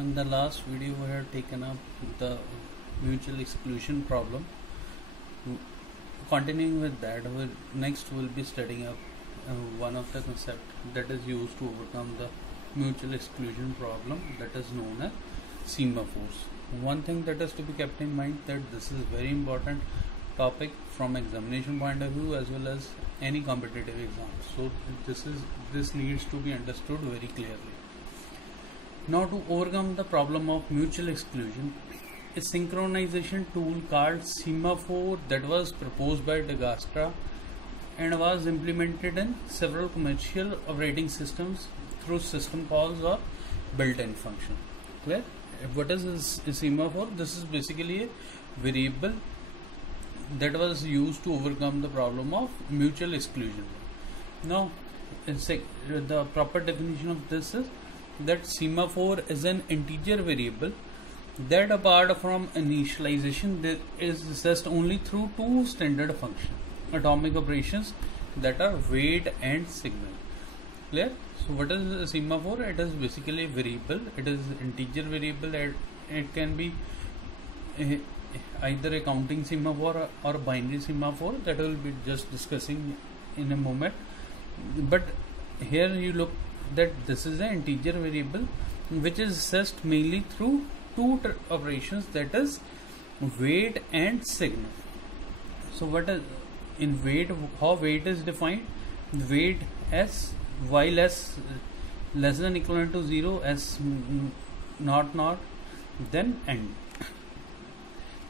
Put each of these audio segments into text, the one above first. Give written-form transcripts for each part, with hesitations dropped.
In the last video we have taken up the mutual exclusion problem. Continuing with that, next we'll be studying up one of the concepts that is used to overcome the mutual exclusion problem, that is known as semaphores. One thing that is to be kept in mind, that this is very important topic from examination point of view as well as any competitive exam. So this needs to be understood very clearly. Now, to overcome the problem of mutual exclusion, a synchronization tool called semaphore that was proposed by Dijkstra and was implemented in several commercial operating systems through system calls or built-in function. Clear? What is a semaphore? This is basically a variable that was used to overcome the problem of mutual exclusion. Now, the proper definition of this is that semaphore is an integer variable that, apart from initialization, there is accessed only through two standard functions, atomic operations, that are wait and signal. Clear? So what is a semaphore? It is basically a variable. It is integer variable. It can be either a counting semaphore or a binary semaphore, that we will be just discussing in a moment. But here you look that this is an integer variable which is accessed mainly through two operations, that is wait and signal. So what is in wait? How wait is defined? Wait as while s less than equivalent to 0, s not, then end.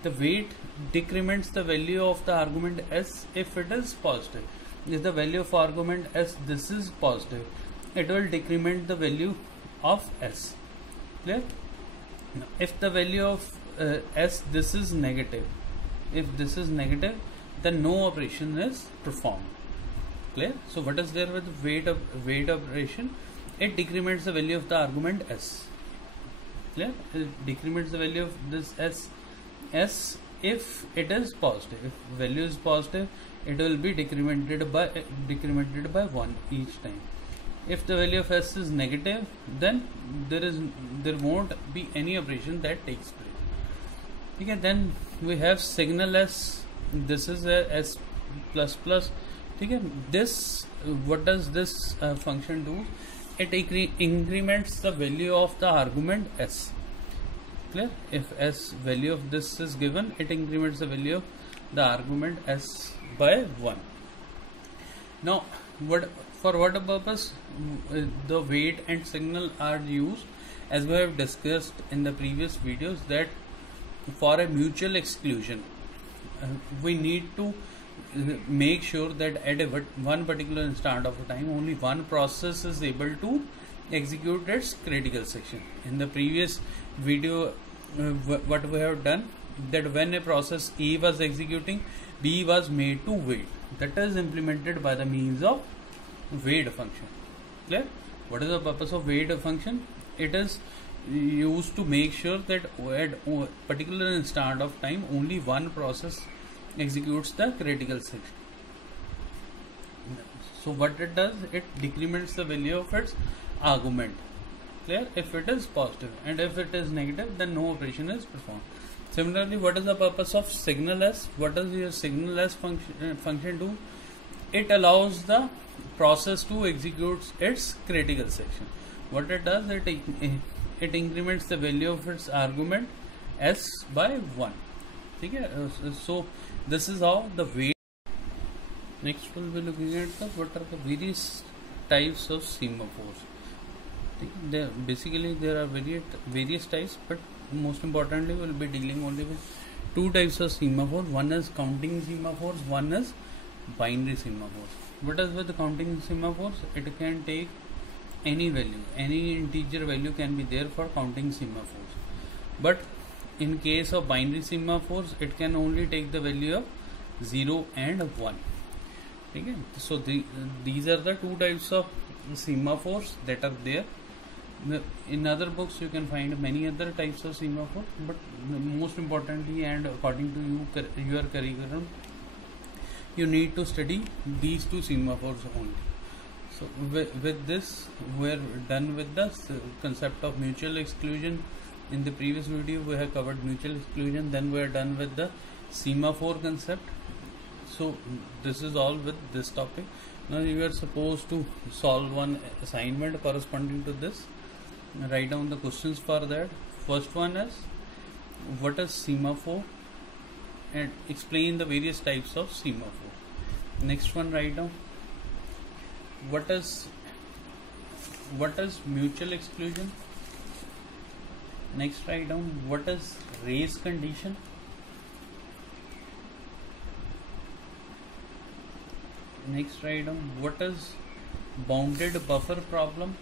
The wait decrements the value of the argument s if it is positive. If the value of argument s this is positive, it will decrement the value of s. Clear? Now, if the value of s this is negative, if this is negative, then no operation is performed. Clear? So what is there with wait operation? It decrements the value of the argument s. Clear? It decrements the value of this s if it is positive. If value is positive, it will be decremented by 1 each time. If the value of s is negative, then there won't be any operation that takes place. Okay, then we have signal s. This is a s plus plus. Okay, this, what does this function do? It increments the value of the argument s. Clear? If s value of this is given, it increments the value of the argument s by 1. Now, for what purpose the wait and signal are used? As we have discussed in the previous videos, that for a mutual exclusion, we need to make sure that at one particular instant of time, only one process is able to execute its critical section. In the previous video, what we have done, that when a process A was executing, B was made to wait. That is implemented by the means of wait function. Clear? What is the purpose of wait function? It is used to make sure that at a particular instant of time, only one process executes the critical section. So what it does, it decrements the value of its argument. Clear? If it is positive, and if it is negative, then no operation is performed. Similarly, what is the purpose of signal s? What does your signal s function do? It allows the process to execute its critical section. What it does, it increments the value of its argument s by 1. Okay? So this is how the wait. Next we'll be looking at what are the various types of semaphores. Basically there are various types, but most importantly we'll be dealing only with two types of semaphores. One is counting semaphores, one is binary semaphores. What is with the counting semaphores? It can take any value, any integer value can be there for counting semaphores. But in case of binary semaphores, it can only take the value of 0 and 1. Okay? So these are the two types of semaphores that are there. In other books you can find many other types of semaphores, but most importantly and according to your curriculum, you need to study these two semaphores only. So with this we're done with the concept of mutual exclusion. In the previous video we have covered mutual exclusion, then we are done with the semaphore concept. So this is all with this topic. Now you are supposed to solve one assignment corresponding to this. Write down the questions for that. First one is, what is semaphore, and explain the various types of semaphore. Next one, write down what is mutual exclusion. Next, write down what is race condition. Next, write down what is bounded buffer problem.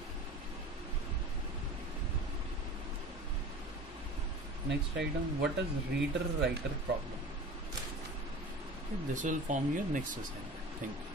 Next, write down what is reader-writer problem. This will form your next assignment. Thank you.